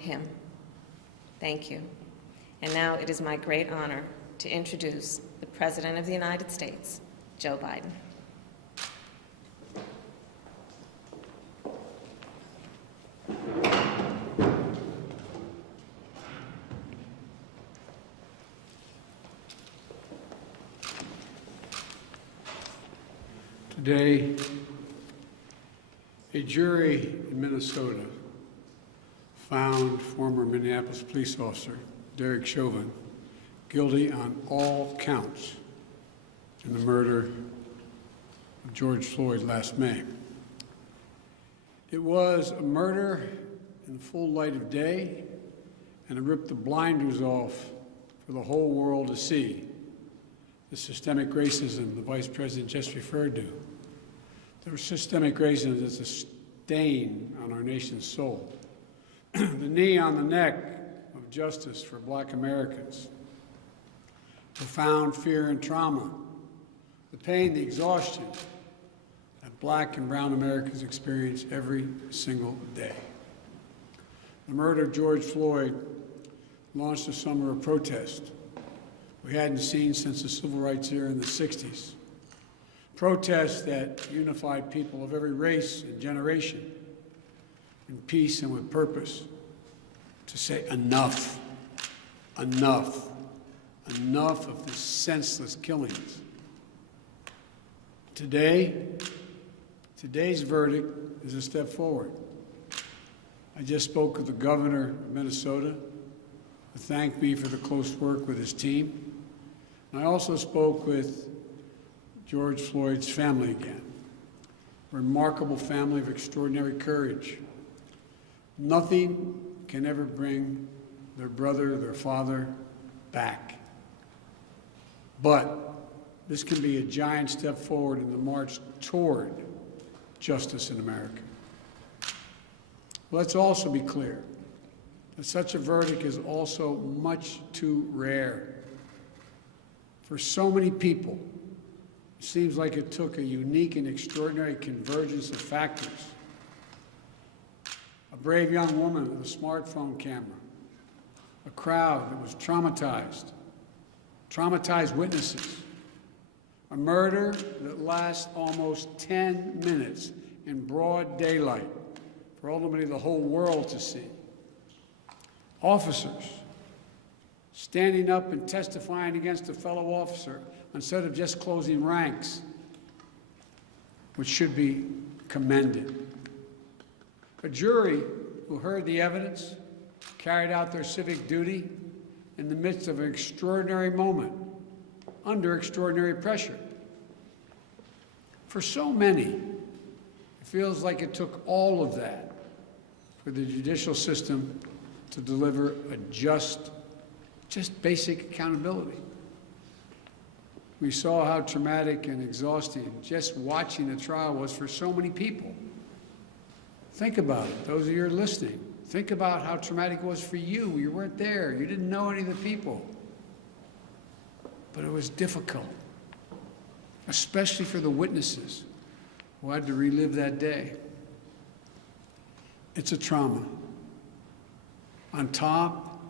him. Thank you. And now it is my great honor to introduce the President of the United States, Joe Biden. Today, a jury in Minnesota found former Minneapolis police officer Derek Chauvin guilty on all counts in the murder of George Floyd last May. It was a murder in the full light of day, and it ripped the blinders off for the whole world to see the systemic racism the Vice President just referred to. The systemic racism is a stain on our nation's soul. The knee on the neck of justice for Black Americans. Profound fear and trauma. The pain, the exhaustion that Black and brown Americans experience every single day. The murder of George Floyd launched a summer of protest we hadn't seen since the civil rights era in the 60s. Protests that unified people of every race and generation in peace and with purpose to say enough, enough, enough of the senseless killings. Today's verdict is a step forward. I just spoke with the governor of Minnesota, who thanked me for the close work with his team. And I also spoke with George Floyd's family again. A remarkable family of extraordinary courage. Nothing can ever bring their brother or their father back. But this can be a giant step forward in the march toward justice in America. Let's also be clear that such a verdict is also much too rare. For so many people, it seems like it took a unique and extraordinary convergence of factors. A brave young woman with a smartphone camera, a crowd that was traumatized witnesses, a murder that lasts almost 10 minutes in broad daylight for ultimately the whole world to see. Officers standing up and testifying against a fellow officer instead of just closing ranks, which should be commended. A jury who heard the evidence, carried out their civic duty in the midst of an extraordinary moment, under extraordinary pressure. For so many, it feels like it took all of that for the judicial system to deliver a just basic accountability. We saw how traumatic and exhausting just watching the trial was for so many people. Think about it, those of you who are listening. Think about how traumatic it was for you. You weren't there. You didn't know any of the people. But it was difficult, especially for the witnesses who had to relive that day. It's a trauma. On top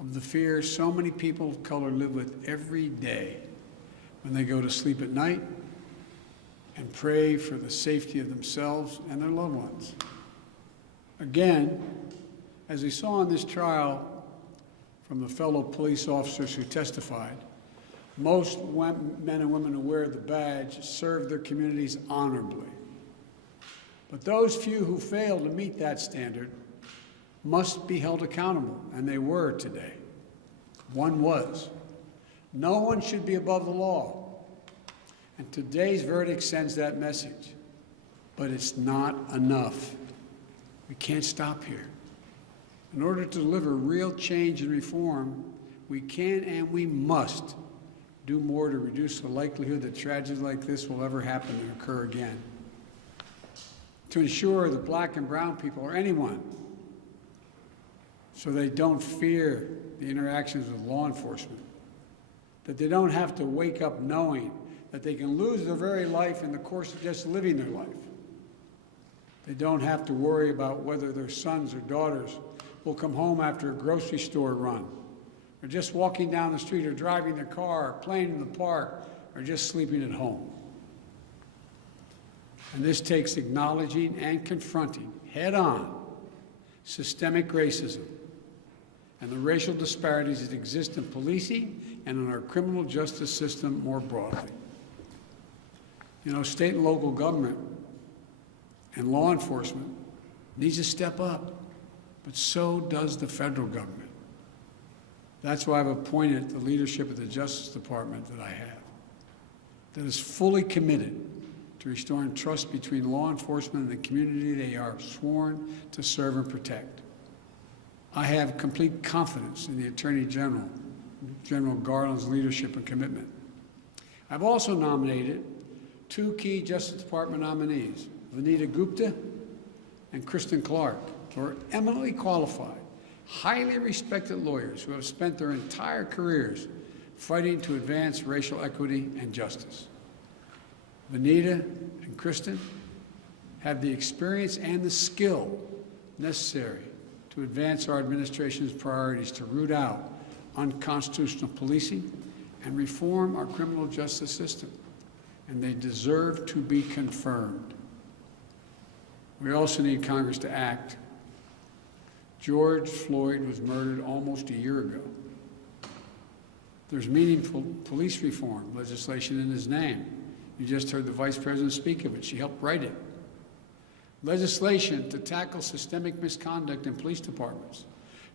of the fear so many people of color live with every day when they go to sleep at night and pray for the safety of themselves and their loved ones. Again, as we saw in this trial from the fellow police officers who testified, most men and women who wear the badge serve their communities honorably. But those few who fail to meet that standard must be held accountable, and they were today. One was. No one should be above the law. And today's verdict sends that message. But it's not enough. We can't stop here. In order to deliver real change and reform, we can and we must do more to reduce the likelihood that tragedies like this will ever happen and occur again. To ensure that Black and brown people, or anyone, so they don't fear the interactions with law enforcement, that they don't have to wake up knowing that they can lose their very life in the course of just living their life. They don't have to worry about whether their sons or daughters will come home after a grocery store run, or just walking down the street, or driving their car, or playing in the park, or just sleeping at home. And this takes acknowledging and confronting head-on systemic racism and the racial disparities that exist in policing and in our criminal justice system more broadly. You know, state and local government and law enforcement needs to step up, but so does the federal government. That's why I've appointed the leadership of the Justice Department that I have, that is fully committed to restoring trust between law enforcement and the community they are sworn to serve and protect. I have complete confidence in the Attorney General, General Garland's leadership and commitment. I've also nominated two key Justice Department nominees, Vanita Gupta and Kristen Clark, who are eminently qualified, highly respected lawyers who have spent their entire careers fighting to advance racial equity and justice. Vanita and Kristen have the experience and the skill necessary to advance our administration's priorities to root out unconstitutional policing and reform our criminal justice system, and they deserve to be confirmed. We also need Congress to act. George Floyd was murdered almost a year ago. There's meaningful police reform legislation in his name. You just heard the Vice President speak of it. She helped write it. Legislation to tackle systemic misconduct in police departments,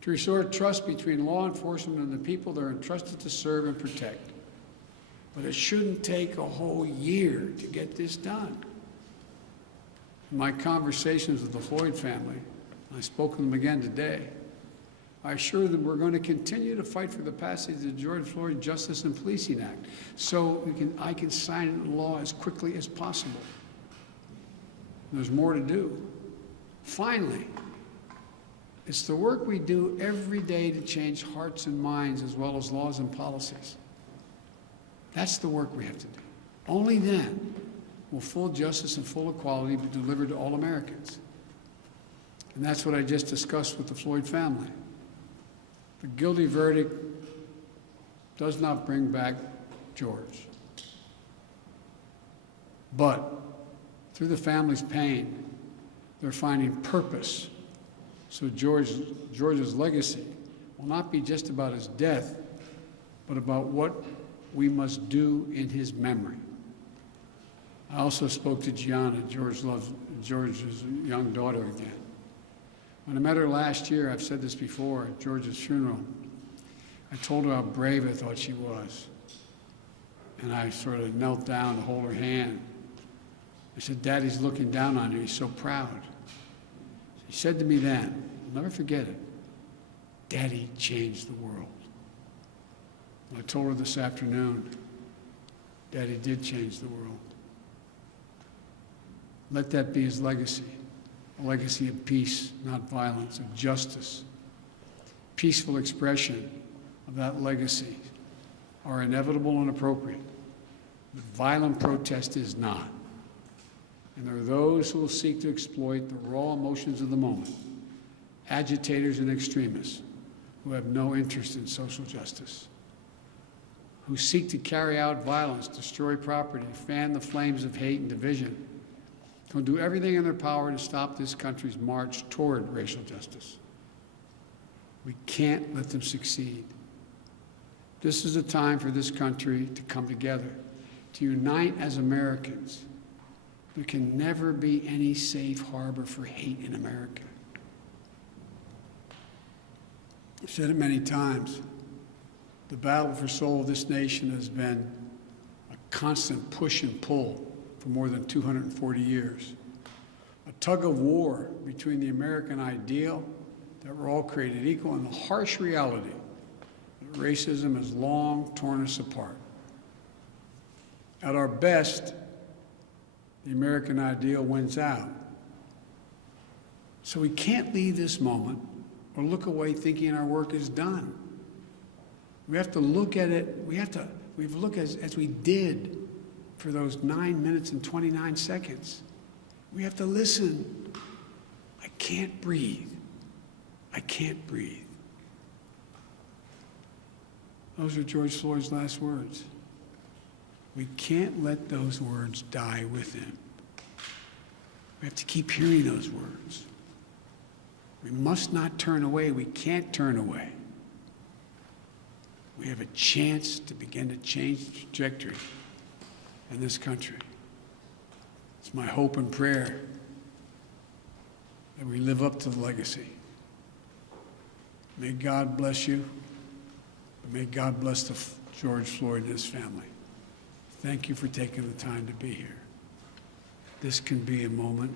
to restore trust between law enforcement and the people they're entrusted to serve and protect. But it shouldn't take a whole year to get this done. In my conversations with the Floyd family, I spoke to them again today, I assure them we're going to continue to fight for the passage of the George Floyd Justice and Policing Act so I can sign it into law as quickly as possible. There's more to do. Finally, it's the work we do every day to change hearts and minds as well as laws and policies. That's the work we have to do. Only then will full justice and full equality be delivered to all Americans. And that's what I just discussed with the Floyd family. The guilty verdict does not bring back George. But through the family's pain, they're finding purpose. So George's legacy will not be just about his death, but about what we must do in his memory. I also spoke to Gianna, George's young daughter again. When I met her last year, I've said this before, at George's funeral, I told her how brave I thought she was. And I sort of knelt down to hold her hand. I said, Daddy's looking down on you, he's so proud. She said to me then, I'll never forget it, Daddy changed the world. And I told her this afternoon, Daddy did change the world. Let that be his legacy. A legacy of peace, not violence, of justice. Peaceful expression of that legacy are inevitable and appropriate, but violent protest is not. And there are those who will seek to exploit the raw emotions of the moment, agitators and extremists who have no interest in social justice, who seek to carry out violence, destroy property, fan the flames of hate and division, who will do everything in their power to stop this country's march toward racial justice. We can't let them succeed. This is a time for this country to come together, to unite as Americans. There can never be any safe harbor for hate in America. I've said it many times. The battle for soul of this nation has been a constant push and pull for more than 240 years. A tug of war between the American ideal that we're all created equal and the harsh reality that racism has long torn us apart. At our best, the American ideal wins out. So we can't leave this moment or look away thinking our work is done. We have to look at it, we have to look as we did for those 9 minutes and 29 seconds. We have to listen. I can't breathe. I can't breathe. Those are George Floyd's last words. We can't let those words die with him. We have to keep hearing those words. We must not turn away. We can't turn away. We have a chance to begin to change the trajectory in this country. It's my hope and prayer that we live up to the legacy. May God bless you. May God bless George Floyd and his family. Thank you for taking the time to be here. This can be a moment